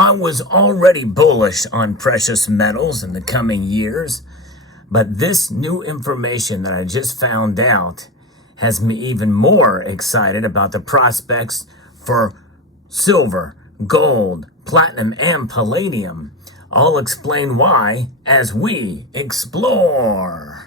I was already bullish on precious metals in the coming years, but this new information that I just found out has me even more excited about the prospects for silver, gold, platinum, and palladium. I'll explain why as we explore.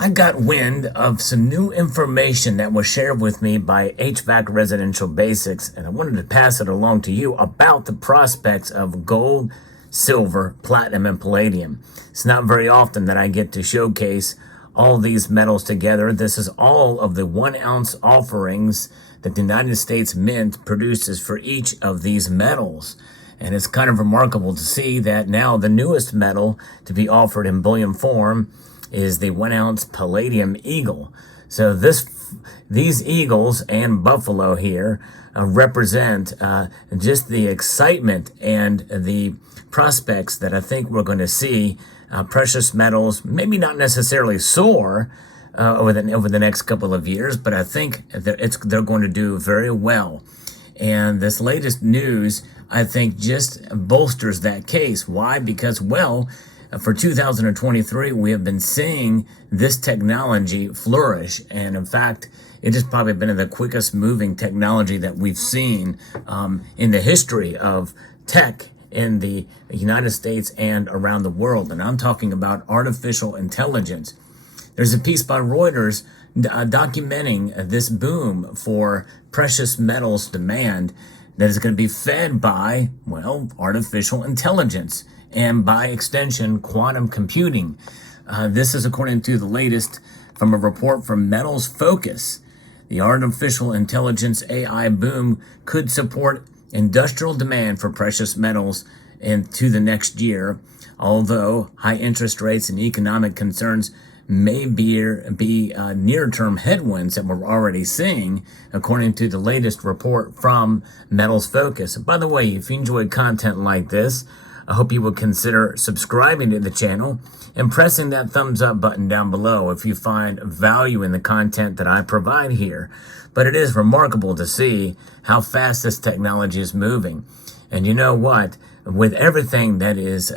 I got wind of some new information that was shared with me by HVAC Residential Basics, and I wanted to pass it along to you about the prospects of gold, silver, platinum, and palladium. It's not very often that I get to showcase all these metals together. This is all of the 1 ounce offerings that the United States Mint produces for each of these metals. And it's kind of remarkable to see that now the newest metal to be offered in bullion form is the 1 ounce palladium eagle. So these eagles and buffalo here represent just the excitement and the prospects that I think we're going to see precious metals, maybe not necessarily soar over the next couple of years, but I think that they're going to do very well. And this latest news, I think, just bolsters that case. Why? Because, well, for 2023, we have been seeing this technology flourish. And in fact, it has probably been the quickest moving technology that we've seen in the history of tech in the United States and around the world. And I'm talking about artificial intelligence. There's a piece by Reuters documenting this boom for precious metals demand that is going to be fed by, well, artificial intelligence, and by extension, quantum computing. This is according to the latest from a report from Metals Focus. The artificial intelligence AI boom could support industrial demand for precious metals into the next year, although high interest rates and economic concerns may be near-term headwinds that we're already seeing, according to the latest report from Metals Focus. By the way, if you enjoy content like this, I hope you will consider subscribing to the channel and pressing that thumbs up button down below if you find value in the content that I provide here. But it is remarkable to see how fast this technology is moving. And you know what? With everything that is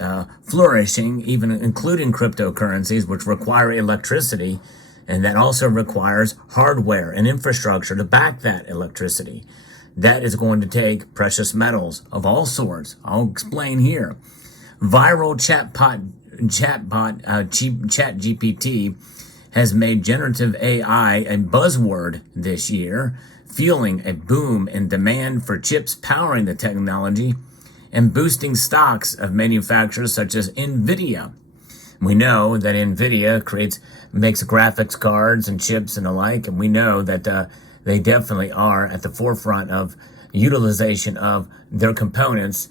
flourishing, even including cryptocurrencies, which require electricity, and that also requires hardware and infrastructure to back that electricity, that is going to take precious metals of all sorts. I'll explain here. Viral chatbot ChatGPT has made generative AI a buzzword this year, fueling a boom in demand for chips powering the technology and boosting stocks of manufacturers such as NVIDIA. We know that NVIDIA makes graphics cards and chips and the like, and we know that they definitely are at the forefront of utilization of their components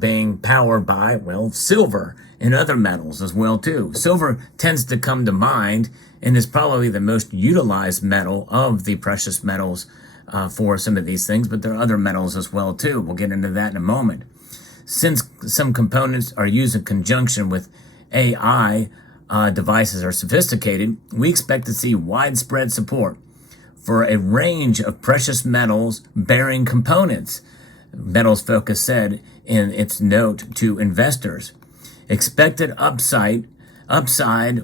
being powered by, well, silver and other metals as well, too. Silver tends to come to mind and is probably the most utilized metal of the precious metals for some of these things, but there are other metals as well, too. We'll get into that in a moment. Since some components are used in conjunction with AI devices are sophisticated, we expect to see widespread support for a range of precious metals bearing components, Metals Focus said in its note to investors. Expected upside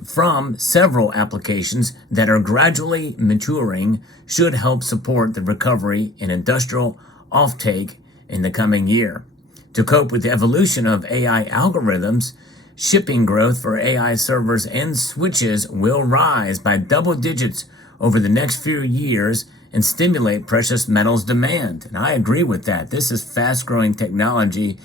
from several applications that are gradually maturing should help support the recovery in industrial offtake in the coming year. To cope with the evolution of AI algorithms, shipping growth for AI servers and switches will rise by double digits over the next few years and stimulate precious metals demand. And I agree with that. This is fast-growing technology,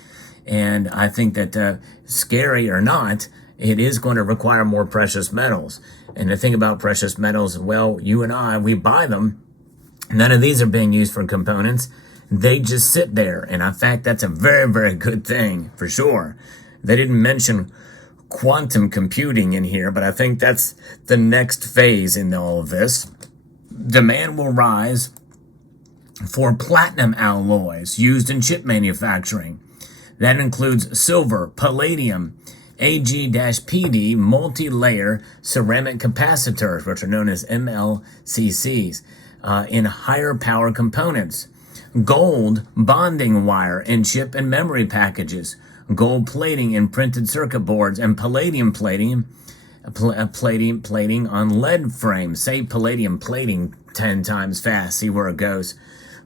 and I think that scary or not, it is going to require more precious metals. And the thing about precious metals, well, you and I, we buy them. None of these are being used for components. They just sit there. And in fact, that's a very, very good thing for sure. They didn't mention quantum computing in here, but I think that's the next phase in all of this. Demand will rise for platinum alloys used in chip manufacturing. That includes silver, palladium, AG-PD multi-layer ceramic capacitors, which are known as MLCCs, in higher power components. Gold bonding wire in chip and memory packages. Gold plating in printed circuit boards, and palladium plating on lead frames. Say palladium plating 10 times fast. See where it goes.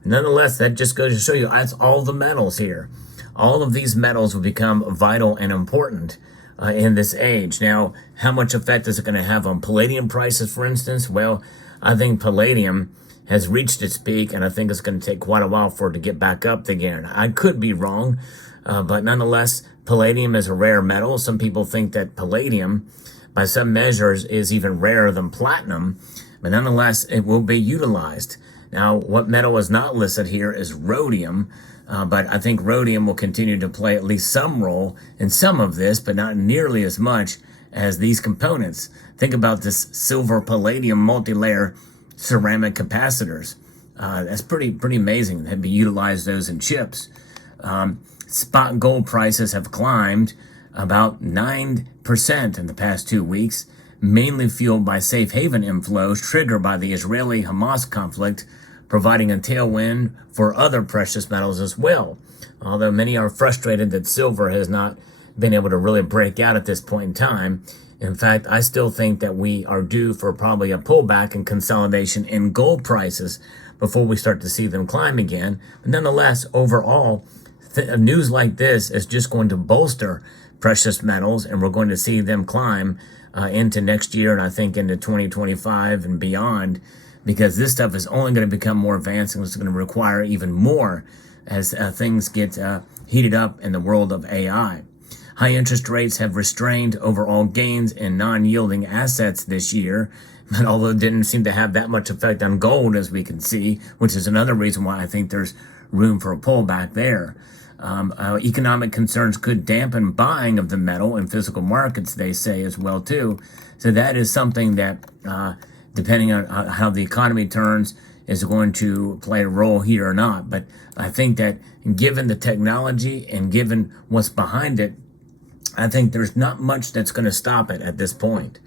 Nonetheless, that just goes to show you that's all the metals here. All of these metals will become vital and important in this age. Now, how much effect is it going to have on palladium prices, for instance? Well, I think palladium has reached its peak, and I think it's going to take quite a while for it to get back up again. I could be wrong, but nonetheless, palladium is a rare metal. Some people think that palladium, by some measures, is even rarer than platinum, but nonetheless, it will be utilized. Now, what metal is not listed here is rhodium, but I think rhodium will continue to play at least some role in some of this, but not nearly as much as these components. Think about this silver palladium multi-layer ceramic capacitors. That's pretty amazing. They'd be utilized those in chips. Spot gold prices have climbed about 9% in the past 2 weeks, mainly fueled by safe haven inflows triggered by the Israeli-Hamas conflict, providing a tailwind for other precious metals as well. Although many are frustrated that silver has not been able to really break out at this point in time. In fact, I still think that we are due for probably a pullback and consolidation in gold prices before we start to see them climb again. But nonetheless, overall, news like this is just going to bolster precious metals, and we're going to see them climb into next year, and I think into 2025 and beyond, because this stuff is only going to become more advanced, and it's going to require even more as things get heated up in the world of AI. High interest rates have restrained overall gains in non-yielding assets this year, but although it didn't seem to have that much effect on gold, as we can see, which is another reason why I think there's room for a pullback there. Economic concerns could dampen buying of the metal in physical markets, they say, as well, too. So that is something that, depending on how the economy turns, is going to play a role here or not. But I think that given the technology and given what's behind it, I think there's not much that's going to stop it at this point.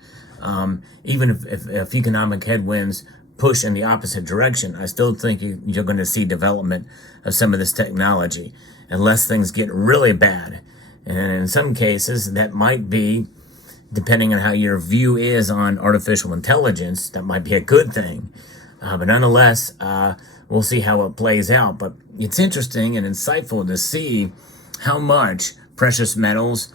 Even if economic headwinds push in the opposite direction, I still think you're going to see development of some of this technology, unless things get really bad. And in some cases, that might be, depending on how your view is on artificial intelligence, that might be a good thing. But nonetheless, we'll see how it plays out. But it's interesting and insightful to see how much precious metals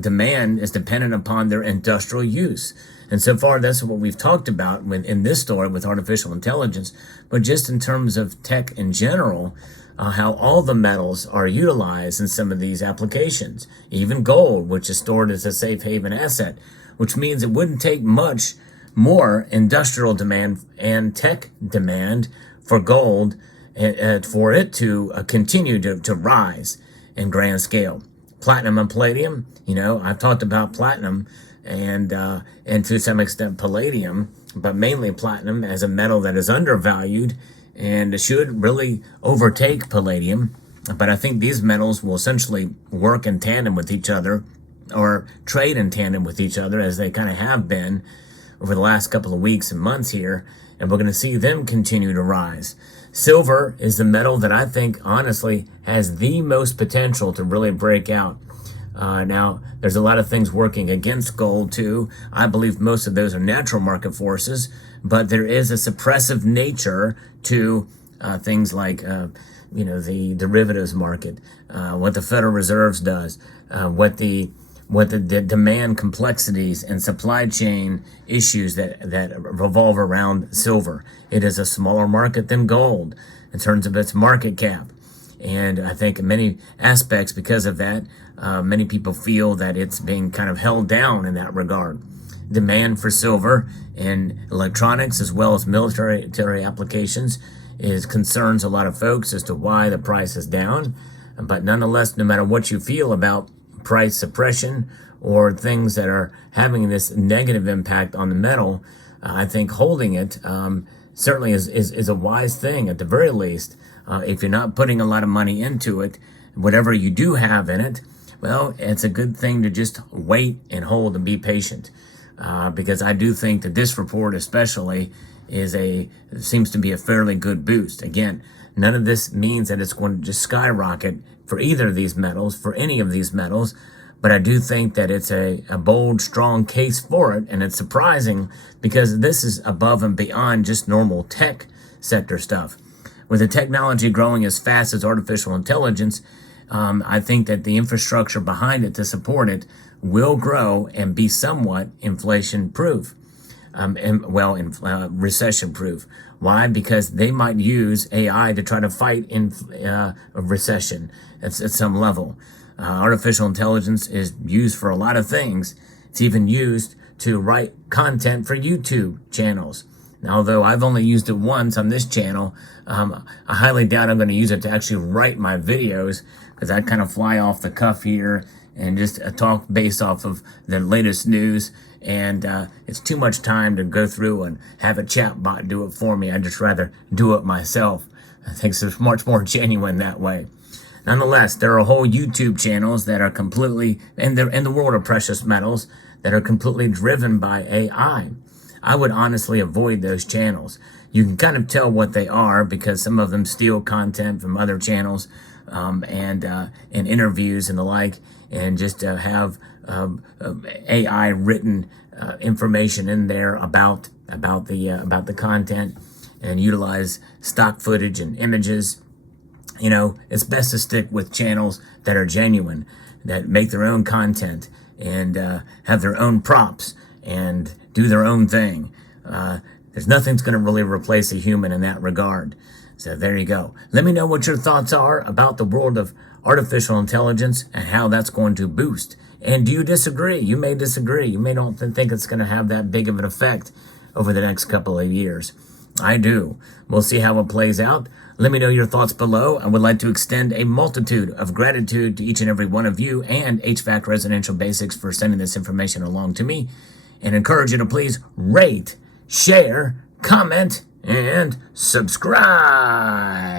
demand is dependent upon their industrial use. And so far, that's what we've talked about in this story with artificial intelligence, but just in terms of tech in general, how all the metals are utilized in some of these applications. Even gold, which is stored as a safe haven asset, which means it wouldn't take much more industrial demand and tech demand for gold for it to continue to rise in grand scale. Platinum and palladium, I've talked about platinum and to some extent palladium, but mainly platinum as a metal that is undervalued and should really overtake palladium. But I think these metals will essentially work in tandem with each other, or trade in tandem with each other, as they kind of have been over the last couple of weeks and months here, and we're going to see them continue to rise. Silver is the metal that I think, honestly, has the most potential to really break out. Now, there's a lot of things working against gold, too. I believe most of those are natural market forces, but there is a suppressive nature to things like, the derivatives market, what the Federal Reserve does, what the demand complexities and supply chain issues that revolve around silver. It is a smaller market than gold in terms of its market cap. And I think in many aspects, because of that, many people feel that it's being kind of held down in that regard. Demand for silver in electronics as well as military applications concerns a lot of folks as to why the price is down. But nonetheless, no matter what you feel about price suppression or things that are having this negative impact on the metal, I think holding it certainly is a wise thing at the very least. If you're not putting a lot of money into it, whatever you do have in it, well, it's a good thing to just wait and hold and be patient. Because I do think that this report especially seems to be a fairly good boost. Again, none of this means that it's going to just skyrocket for either of these metals, for any of these metals, but I do think that it's a bold, strong case for it, and it's surprising because this is above and beyond just normal tech sector stuff. With the technology growing as fast as artificial intelligence, I think that the infrastructure behind it to support it will grow and be somewhat inflation-proof, recession-proof. Why? Because they might use AI to try to fight a recession at some level. Artificial intelligence is used for a lot of things. It's even used to write content for YouTube channels. Now, although I've only used it once on this channel, I highly doubt I'm going to use it to actually write my videos, because I kind of fly off the cuff here and just talk based off of the latest news, and it's too much time to go through and have a chat bot do it for me. I'd just rather do it myself. I think it's much more genuine that way. Nonetheless, there are whole YouTube channels that are completely, in the world of precious metals, that are completely driven by AI. I would honestly avoid those channels. You can kind of tell what they are because some of them steal content from other channels, and interviews and the like, and just have AI written information in there about the content, and utilize stock footage and images. You know, it's best to stick with channels that are genuine, that make their own content and have their own props and do their own thing. There's nothing that's going to really replace a human in that regard. So there you go. Let me know what your thoughts are about the world of artificial intelligence and how that's going to boost. And do you disagree? You may disagree. You may not think it's going to have that big of an effect over the next couple of years. I do. We'll see how it plays out. Let me know your thoughts below. I would like to extend a multitude of gratitude to each and every one of you and HVAC Residential Basics for sending this information along to me, and encourage you to please rate, share, comment, and subscribe.